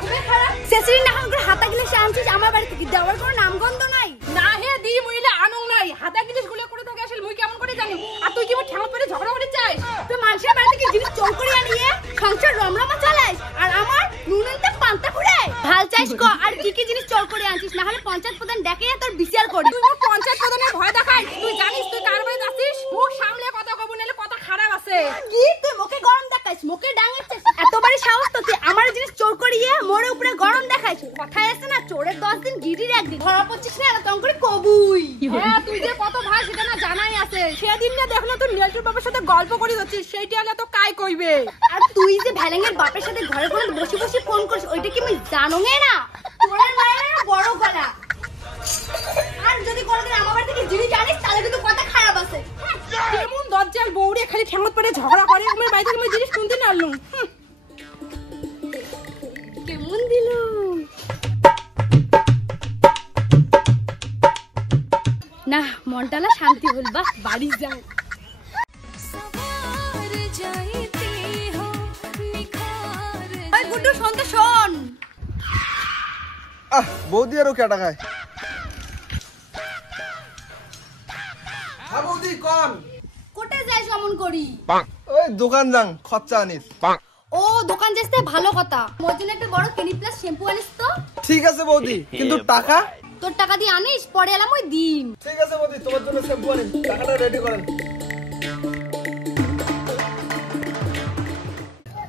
খুবই খারাপ সেসরি না করে হাতা গিলাস আনছিস আমার বাড়ি থেকে দেওয়ার কোনো নামগন্ধ নাই না হে দি মুইলে আনং নাই হাতা গিলাস গুলো করে থাকে আসলে মুই কেমন করে জানি আর তুই কি মোর ঠ্যাঙত পরে ঝগড়া করে চাস তুই মানুষের বাড়ি থেকে জিনিস চোর করে আনিয়ে সংসার রমরমা চালাস আর আমার নুনতে পান্তা ফুড়ায় ভাল চাইস কো আর কি কি জিনিস চোর করে আনছিস না হলে পঞ্চায়েত প্রধান ডেকে তোর বিচার করি তুই মোর পঞ্চায়েত প্রধানের ভয় দেখাই তুই জানিস তুই কার বাড়ি যাচ্ছিস মুখ সামলে কথা কব নালে কথা খারাপ আছে কি তুই মুখে গরম দেখাইস মুখে ডাঙাচ্ছিস এতবারই সাহস তো তুই আমার জিনিস চোর করিয়ে মোরে উপরে গরম দেখাইস কথায় আছে না চোরের 10 দিন গিরির একদিন ধরা পড়ছিস না তখন করে কবুই হ্যাঁ তুই যে কত ভাই সেটা না জানাই আছে সেদিন না দেখলো তুই নীলটুর বাবার সাথে গল্প করি যাচ্ছিস সেইটা হলে তো কাই কইবে আর তুই যে ভ্যালেঙ্গের বাপের সাথে ঘরে ঘরে বসে বসে ফোন করিস ওইটা কি আমি জানোগে না তোরের মায়ের বড় গলা আর যদি কোনোদিন আমার বাড়ি থেকে জিনিস জানিস তাহলে কিন্তু কথা খারাপ আছে কেমন দজ্জাল বউরে খালি ঠ্যাঙত পরে ঝগড়া করে আমার বাড়ি থেকে আমি জিনিস শুনতে না আনলুম কেমন দিল না মনটালা শান্তি হল বা বাড়ি যাই ওই গুড্ডু শোন তো শোন বৌদি আরো কেটা খায় হ্যাঁ বৌদি কোন কোটে যাই সমন করি ওই দোকান যাং খরচা আনিস ও দোকান যেতে ভালো কথা মোর জন্য একটা বড় ক্লিনিক প্লাস শ্যাম্পু আনিস তো ঠিক আছে বৌদি কিন্তু টাকা তোর টাকা দিয়ে আনিস পরে এলাম ওই দিন ঠিক আছে বৌদি তোমার জন্য শ্যাম্পু আনিস টাকাটা রেডি করেন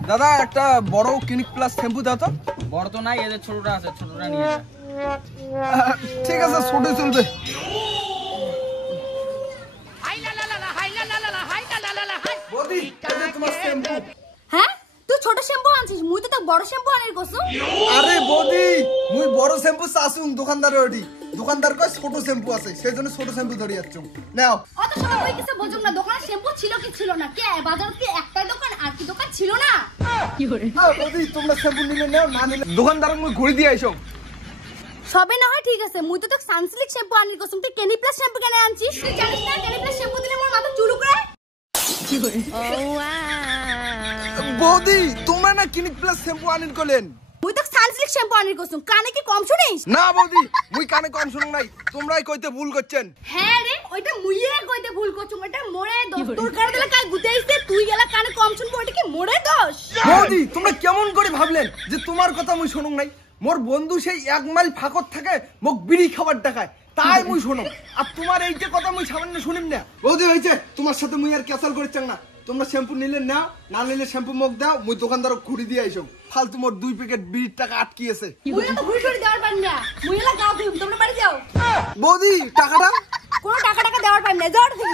দাদা একটা বড় ক্লিনিক প্লাস শ্যাম্পু দাও তো বড় তো নাই এদের ছোটটা আছে ছোটটা নিয়ে যা ঠিক আছে ছোট চলবে বৌদি এই যে তোমার শ্যাম্পু হ্যাঁ তুই ছোট শ্যাম্পু আনছিস মুই তো বড় শ্যাম্পু আনির কসম আরে বৌদি মুই বড় শ্যাম্পু চাসুম দোকানদারে ওডি দোকানদার কয় ছোট শ্যাম্পু আছে সেইজন্য ছোট শ্যাম্পু ধরে যাচ্ছ নাও অত সময় কই কিছু বুঝুম না দোকানে শ্যাম্পু ছিল কি ছিল না কে বাজারে কি একটাই দোকান আর কি দোকান ছিল না কি করে বৌদি তোমরা শ্যাম্পু নিলে নাও না নিলে দোকানদার মুই ঘুরে দিয়ে আইছো সবে না হয় ঠিক আছে মুই তো সানসিল্ক শ্যাম্পু আনির কসম তুই ক্লিনিক প্লাস শ্যাম্পু কেন আনছিস তুই জানিস না ক্লিনিক প্লাস শ্যাম্পু দিলে মোর মাথা চুল করে কি করে বৌদি তোমরা না ক্লিনিক প্লাস শ্যাম্পু আনির কলেন মুই তো সানসিল্ক শ্যাম্পু আনির কসম কানে কি কম শুনিস না বৌদি মুই কানে কম শুনুম নাই তোমরাই কইতে ভুল করছেন হ্যাঁ রে ওইটা মুইয়ে কইতে ভুল করছুম এটা মোরে দোষ তোর কানে দিলে কাই গুতাইছে তুই গেলা কানে কম শুনবো এটা কি মোরে দোষ বৌদি তোমরা কেমন করে ভাবলেন যে তোমার কথা মুই শুনুম নাই মোর বন্ধু সেই 1 মাইল ফাঁকত থাকে মোক বিড়ি খাবার দেখায় তাই মুই শুনুম আর তোমার এই যে কথা মুই সামান্য শুনিম না বৌদি হইছে তোমার সাথে মুই আর ক্যাসাল করিছাং না তোমরা শ্যাম্পু নিলে নাও না নিলে শ্যাম্পু মোক দাও মুই দোকানদারক ঘুরি দিয়ে আইছো ফালতু মোর 2 প্যাকেট বিড়ির টাকা আটকিয়েছে মুই তো ঘুরি ঘুরি দেওয়ার পাই না মুই এলা গাও দিম তোমরা বাড়ি যাও বৌদি টাকাটা কোন টাকা দেওয়ার পাই না যাও দেখি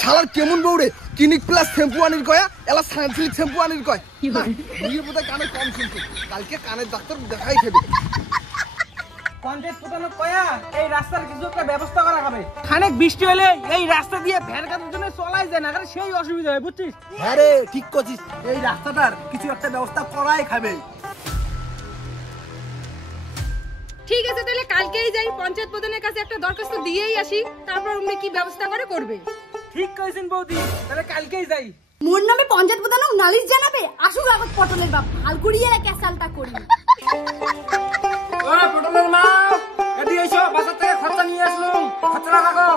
শালার কেমন বউরে ক্লিনিক প্লাস শ্যাম্পু আনির কয়া এলা সানসিল্ক শ্যাম্পু আনির কয় বিয়ে বোধহয় কানে কম শুনছে কালকে কানের ডাক্তার দেখাই খাবে পঞ্চায়েত প্রধানক কয়া এই রাস্তার কিছু একটা ব্যবস্থা করা হবে খানিক বৃষ্টি হলে এই রাস্তা দিয়ে ভ্যান কাটার জন্য চলাই যায় না কারণ সেই অসুবিধা হয় বুঝছিস হ্যাঁ রে ঠিক করছিস এই রাস্তাটার কিছু একটা ব্যবস্থা করাই খাবে ঠিক আছে তাহলে কালকেই যাই পঞ্চায়েত প্রধানের কাছে একটা দরখাস্ত দিয়েই আসি তারপর উনি কি ব্যবস্থা করে করবে ঠিক কইছেন বৌদি তাহলে কালকেই যাই মোর নামে পঞ্চায়েত প্রধান নালিশ জানাবে আসুক আগত পটলের বাপ হালকুড়িয়ে ক্যাসালটা করি ওরে পটলের মা এদি এসো বাজার থেকে খরচা নিয়ে আসলুম খরচা রাখো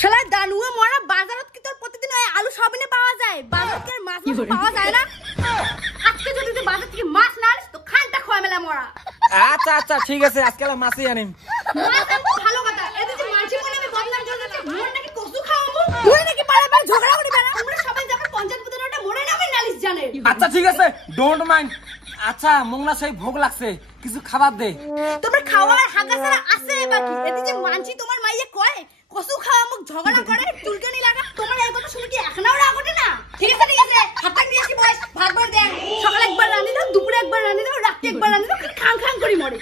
শালা দানুয়া মরা বাজারত কি তোর প্রতিদিন ওই আলু সবিনে পাওয়া যায় বাজারত কি মাছ পাওয়া যায় না আজকে যদি তুই বাজার থেকে মাছ না আনিস তো খানটা খোয়া মেলা মরা আচ্ছা আচ্ছা ঠিক আছে আজকে মাছই আনিম মাছ আনবো ভালো কথা এদিকে মাছি মনে আমি বদনাম করতে মোর নাকি কসু খাওয়াবো তুই নাকি পারে পারে ঝগড়া করিবে না আমরা সবাই যাবে পঞ্চায়েত প্রধানটা মোরে নামে নালিশ জানে আচ্ছা ঠিক আছে ডোন্ট মাইন্ড আচ্ছা মোংনা সেই ভোগ লাগছে কিছু খাবার দে তোমার খাওয়ার হাগা ছাড়া আছে বাকি এদিকে মানছি তোমার মাইয়ে কয় কসু খাওয়া মুখ ঝগড়া করে চুলকানি লাগা তোমার এই কথা শুনে কি এখনাও রাগ ওঠে না ঠিক আছে হাতটা দিয়ে আসি বয়স ভাগ করে দেন সকালে একবার রান্নি দাও দুপুরে একবার রান্নি দাও রাতে একবার রান্নি দাও খাং খাং করে মরে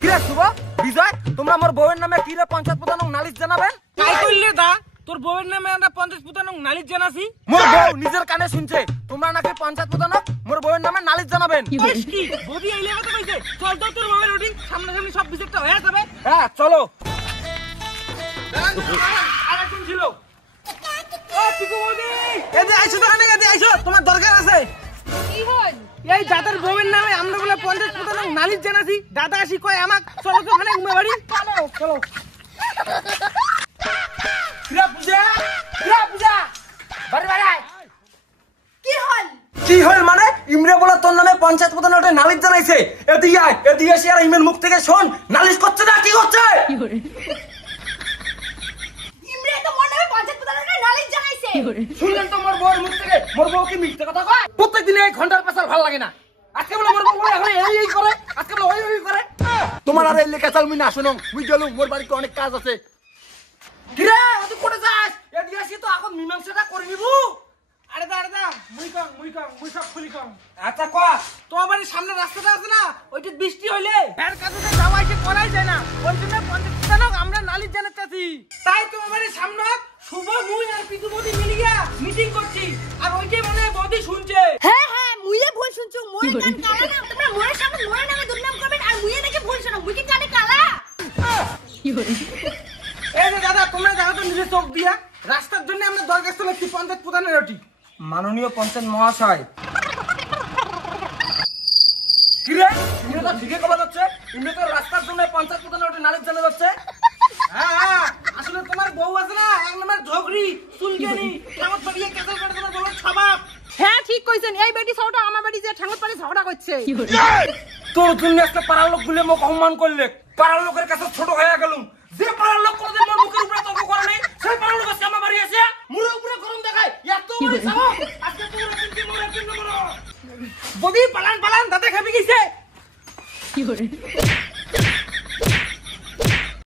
কি রে শুভ বিজয় তোমরা মোর বউয়ের নামে কি রে পঞ্চায়েত প্রধানক নালিশ জানাবেন তাই কইলে দা তোর বউয়ের নামে আমরা পঞ্চায়েত প্রধান নালিশ জানাছি। মোর বউ নিজের কানে শুনছে তোমরা নাকি পঞ্চায়েত প্রধানক মোর বউয়ের নামে নালিশ জানাবেন। বেশ কি বৌদি এই কথা কইছে, চল তো তোর বউয়ের রুটি সামনাসামনি সব বিচারটা হয়ে যাবে। হ্যাঁ চলো। আর একজন ছিল। ও পিকু বৌদি, এদি আইছো তো, এদি আইছো, তোমার দরকার আছে। কি হল? এই দাদার বউয়ের নামে আমরা বলে পঞ্চায়েত প্রধান নালিশ জানাছি। দাদা আসি কয় আমাক চলো তো ওখানে ঘুমে বাড়ি। চলো চলো। কি হল মানে? ইমরে বলে তোর নামে পঞ্চায়েত প্রধান ওটা নালিশ জানাইছে। এদিকে আয়, এদিকে এসে আর ইমের মুখ থেকে শোন নালিশ করছে না কি করছে। ইমরে তো মোর নামে পঞ্চায়েত প্রধানের নালিশ জানাইছে। শুনলেন তো মোর বউর মুখ থেকে? মোর বউ কি মিথ্যে কথা কয়? প্রত্যেকদিন এই ঘন্টার পেছাল ভালো লাগে না। আজকে বলে মোর বউ বলে এখন এই করে, আজকে বলে ওই করে। তোমার আর এই লেখা চাল মুই না শুনো, মুই গেলুম, মোর বাড়িতে অনেক কাজ আছে। কিরে তুই কোথায় যাস? এদিকে আসি তো এখন মীমাংসাটা করে নিবু। আরে দা মুই সব খুলি কম। আচ্ছা কয়া, তোমার বাড়ির সামনে রাস্তাটা আছে না, ওইটা বৃষ্টি হইলে ভেড় কাঁদতে যাওয়া এসে করাই যায় না। ওই জন্য পঞ্চায়েত প্রধানক আমরা নালিশ জানাতেছি। তাই তোমার বাড়ির সামনে শুভ মুই আর পিকু বৌদি মিলিয়া মিটিং করছি, আর ওইটাই মনে হয় বৌদি শুনছে। হ্যাঁ হ্যাঁ, মুইয়ে ভুল শুনছো। মোরে কান কালা না, তোমরা মোরের সামনে মোরের নামে দুর্নাম করবেন আর মুইয়ে নাকি ভুল শোনো। মুই কি কানে কালা? এই যে দাদা তোমরা দেখো তো নিজে চোখ দিয়া, রাস্তার জন্য আমরা দরখাস্ত লিখছি পঞ্চায়েত প্রধানের ওটি। মাননীয় পঞ্চায়েত মহাশয়। কিরে ইমরে তো ঠিকই কথা যাচ্ছে, ইমরে তো রাস্তার জন্য পঞ্চায়েত প্রধানের ওটা নালিশ জানা যাচ্ছে। হ্যাঁ আসলে তোমার বউ আছে না, এক নম্বর ঝগড়ি চুলকানি কেমন পারিয়ে কেসাল করে তোমার বউয়ের স্বভাব। হ্যাঁ ঠিক কইছেন, এই বেটি ছোট আমার বাড়ি যে ঠাঙ্গত পারে ঝগড়া করছে। তোর জন্য একটা পাড়ার লোক বলে মোক অপমান করলে, পাড়ার লোকের কাছে ছোট হয়ে গেলুম। যে পাড়ার লোক কোনদিন মোর মুখের উপরে তর্ক করে নাই, সেই পাড়ার লোক আজকে আমার বাড়ি এসে মুড়ের উপরে গরম দেখায়। এত বড় সাহস! আজকে তোমরা কিন্তু মোরে কিনতে পারো। বৌদি পালান পালান, দাদা খাবি গেছে।